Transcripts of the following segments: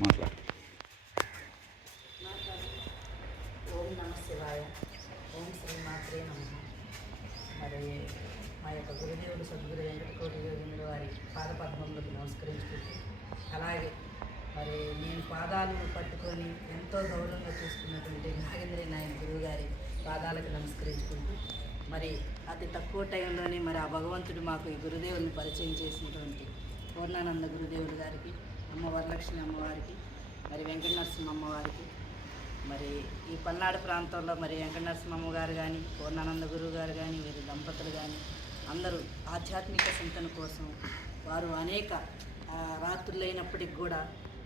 మాట్లాడు ఓం నమ శివాయ ఓం శ్రీ మాత్రే నమ మరి మా యొక్క గురుదేవుడు సద్గురు వెంకటకోటి యోగింద్ర వారి పాదపద్మములకు నమస్కరించుకుంటూ అలాగే మరి నేను పాదాలు పట్టుకొని ఎంతో గౌరవంగా చూసుకున్నటువంటి నాగేంద్ర నాయక్ గురువు గారి పాదాలకు నమస్కరించుకుంటూ మరి అతి తక్కువ టైంలోనే మరి ఆ భగవంతుడు మాకు ఈ గురుదేవుని పరిచయం చేసినటువంటి పూర్ణానంద గురుదేవుడు గారికి అమ్మ వరలక్ష్మి అమ్మవారికి మరి వెంకట నరసింహ అమ్మవారికి మరి ఈ పల్నాడు ప్రాంతంలో మరి వెంకటనరసింహమ్మ గారు కానీ పూర్ణానంద గురువు గారు కానీ వీరి దంపతులు కానీ అందరూ ఆధ్యాత్మిక చింతన కోసం వారు అనేక రాత్రులైనప్పటికి కూడా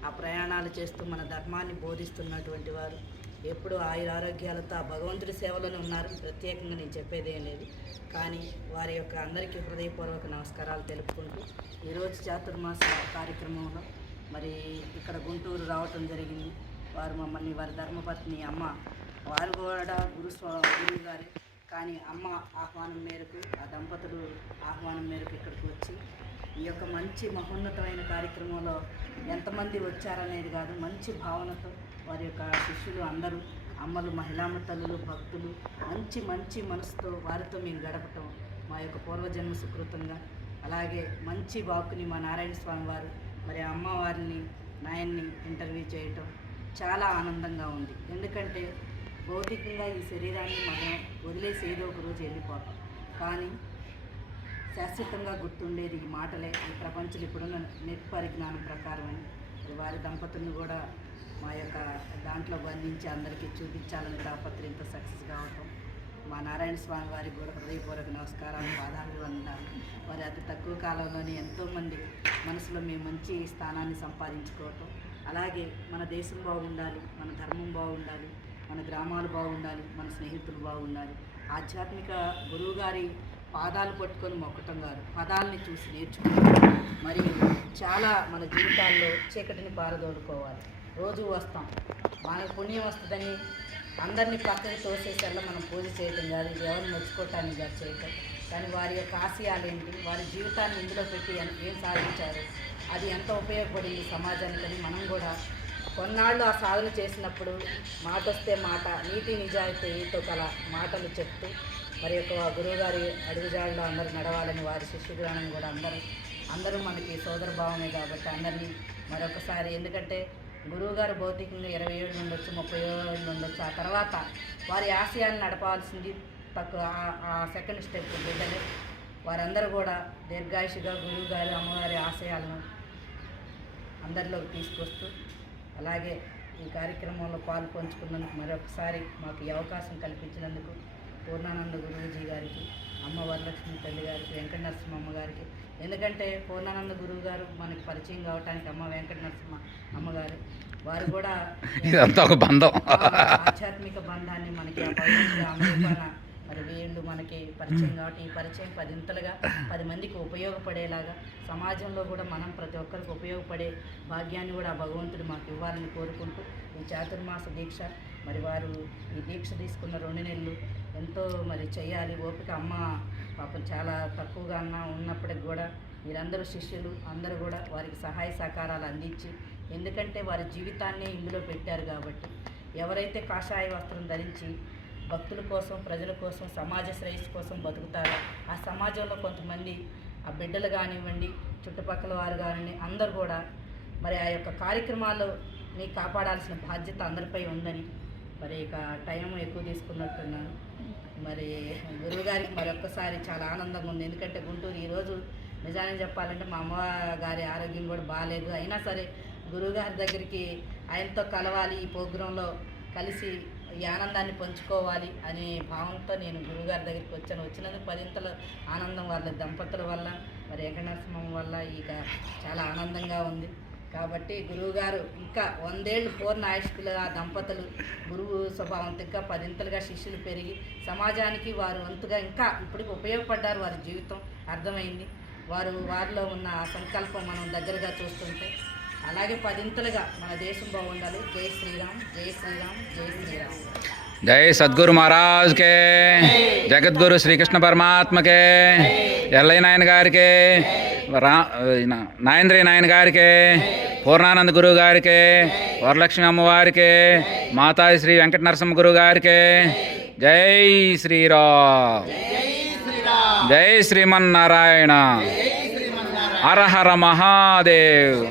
ఆ ప్రయాణాలు చేస్తూ మన ధర్మాన్ని బోధిస్తున్నటువంటి వారు. ఎప్పుడు ఆయుర ఆరోగ్యాలతో ఆ భగవంతుడి సేవలోనే ఉన్నారు. ప్రత్యేకంగా నేను చెప్పేదేం లేదు. కానీ వారి యొక్క అందరికీ హృదయపూర్వక నమస్కారాలు తెలుపుకుంటూ ఈరోజు చాతుర్మాస కార్యక్రమంలో మరి ఇక్కడ గుంటూరు రావటం జరిగింది. వారు మమ్మల్ని వారి ధర్మపత్ని అమ్మ వారు కూడా గురు గురువు గారే. కానీ అమ్మ ఆహ్వానం మేరకు ఆ దంపతులు ఆహ్వానం మేరకు ఇక్కడికి వచ్చి ఈ యొక్క మంచి మహోన్నతమైన కార్యక్రమంలో ఎంతమంది వచ్చారనేది కాదు మంచి భావనతో వారి యొక్క శిష్యులు అందరూ అమ్మలు మహిళామ తల్లులు భక్తులు మంచి మంచి మనసుతో వారితో మేము గడపటం మా యొక్క పూర్వజన్మ సుకృతంగా అలాగే మంచి వాకుని మా నారాయణ స్వామి వారు మరి అమ్మవారిని నాయన్ని ఇంటర్వ్యూ చేయటం చాలా ఆనందంగా ఉంది. ఎందుకంటే భౌతికంగా ఈ శరీరాన్ని మనం వదిలేసి ఏదో ఒక రోజు వెళ్ళిపోతాం. కానీ శాశ్వతంగా గుర్తుండేది ఈ మాటలే. ఈ ప్రపంచం ఇప్పుడున్న నెట్ పరిజ్ఞానం ప్రకారం అని మరి వారి దంపతులను కూడా మా యొక్క దాంట్లో బంధించి అందరికీ చూపించాలని తాపత్రయంతో సక్సెస్ కావటం. మా నారాయణ స్వామి వారికి కూడా హృదయపూర్వక నమస్కారాలు పాదాలు వందనాలు వారి అతి తక్కువ కాలంలోనే ఎంతోమంది మనసులో మేము మంచి స్థానాన్ని సంపాదించుకోవటం. అలాగే మన దేశం బాగుండాలి మన ధర్మం బాగుండాలి మన గ్రామాలు బాగుండాలి మన స్నేహితులు బాగుండాలి. ఆధ్యాత్మిక గురువుగారి పాదాలు పట్టుకొని మొక్కటం గారు పదాలని చూసి నేర్చుకోవాలి. మరియు చాలా మన జీవితాల్లో చీకటిని పారదోలుకోవాలి. రోజు వస్తాం. మనకు పుణ్యం వస్తుందని అందరినీ పక్కకి తోసేసల్లా మనం పూజ చేయటం కాదు ఎవరిని మెచ్చుకోవటానికి కాదు చేయటం కానీ వారి యొక్క ఆశయాలు ఏంటి? వారి జీవితాన్ని ఇందులో పెట్టి ఏం సాధించారు? అది ఎంత ఉపయోగపడింది సమాజానికని మనం కూడా కొన్నాళ్ళు ఆ సాధన చేసినప్పుడు మాట వస్తే మాట నీతి నిజాయితీతో గల మాటలు చెప్తూ మరి యొక్క గురువుగారి అడుగుజాడలో అందరూ నడవాలని వారి శిష్యుగానం కూడా అందరూ అందరూ మనకి సోదర భావమే కాబట్టి అందరినీ మరొకసారి ఎందుకంటే గురువుగారు భౌతికంగా ఇరవై ఏళ్ళు ఉండొచ్చు ముప్పై ఏళ్ళు ఉండొచ్చు ఆ తర్వాత వారి ఆశయాన్ని నడపాల్సింది తక్కువ ఆ- సెకండ్ స్టెప్ బిడ్డలే వారందరూ కూడా దీర్ఘాయుషిగా గురువుగారి అమ్మవారి ఆశయాలను అందరిలోకి తీసుకొస్తూ అలాగే ఈ కార్యక్రమంలో పాలు పంచుకున్నందుకు మరొకసారి మాకు ఈ అవకాశం కల్పించినందుకు పూర్ణానంద గురువుజీ గారికి అమ్మ వరలక్ష్మి తల్లి గారికి వెంకట నరసింహమ్మ గారికి. ఎందుకంటే పూర్ణానంద గురువు గారు మనకి పరిచయం కావటానికి అమ్మ వెంకట నరసింహ అమ్మగారు వారు కూడా ఇదంతా ఒక బంధం. ఆధ్యాత్మిక బంధాన్ని మనకి ఆ పవిత్ర వీళ్ళు మనకి పరిచయం కాబట్టి ఈ పరిచయం పదింతలుగా పది మందికి ఉపయోగపడేలాగా సమాజంలో కూడా మనం ప్రతి ఒక్కరికి ఉపయోగపడే భాగ్యాన్ని కూడా ఆ భగవంతుడు మాకు ఇవ్వాలని కోరుకుంటూ ఈ చాతుర్మాస దీక్ష మరి వారు ఈ దీక్ష తీసుకున్న రెండు నెలలు ఎంతో మరి చేయాలి. ఓపిక అమ్మ పాపం చాలా తక్కువగా అన్న ఉన్నప్పటికి కూడా వీరందరూ శిష్యులు అందరూ కూడా వారికి సహాయ సహకారాలు అందించి ఎందుకంటే వారి జీవితాన్నే ఇందులో పెట్టారు కాబట్టి. ఎవరైతే కాషాయ వస్త్రం ధరించి భక్తుల కోసం ప్రజల కోసం సమాజ శ్రేయస్సు కోసం బతుకుతారు. ఆ సమాజంలో కొంతమంది ఆ బిడ్డలు కానివ్వండి చుట్టుపక్కల వారు కానివ్వండి అందరూ కూడా మరి ఆ యొక్క కార్యక్రమాల్లో కాపాడాల్సిన బాధ్యత అందరిపై ఉందని మరి ఇక టైం ఎక్కువ తీసుకున్నట్టున్నాను మరి గురువుగారికి మరొక్కసారి చాలా ఆనందంగా ఉంది. ఎందుకంటే గుంటూరు ఈరోజు నిజానికి చెప్పాలంటే మా అమ్మగారి ఆరోగ్యం కూడా బాగాలేదు అయినా సరే గురువుగారి దగ్గరికి ఆయనతో కలవాలి ఈ ప్రోగ్రాంలో కలిసి ఈ ఆనందాన్ని పంచుకోవాలి అనే భావంతో నేను గురువుగారి దగ్గరికి వచ్చాను. వచ్చినందుకు పదింతల ఆనందం వాళ్ళ దంపతుల వల్ల మరి ఏకనాశ్రమం వల్ల ఇక చాలా ఆనందంగా ఉంది. కాబట్టి గురువుగారు ఇంకా వందేళ్ళు పూర్ణ ఆయుష్కులు ఆ దంపతులు గురువు స్వభావంతో ఇంకా పదింతలుగా శిష్యులు పెరిగి సమాజానికి వారు వంతుగా ఇంకా ఇప్పటికి ఉపయోగపడ్డారు వారి జీవితం. అర్థమైంది. వారు వారిలో ఉన్న ఆ సంకల్పం మనం దగ్గరగా చూస్తుంటే అలాగే పదింతలుగా మన దేశం బాగుండాలి. జై శ్రీరామ్ జై శ్రీరామ్ జై శ్రీరామ్. జై సద్గురు మహారాజ్ కే జగద్గురు శ్రీకృష్ణ పరమాత్మ కే ఎల్లయ్య నాయన గారికే రా ఈయన నాయంద్రి నాయన గారికే పూర్ణానంద గురువు గారికే వరలక్ష్మి అమ్మవారికే మాతా శ్రీ వెంకట నరసింహ గురువు గారికే జై శ్రీరామ్. జై శ్రీమన్నారాయణ. హర హర మహాదేవ్.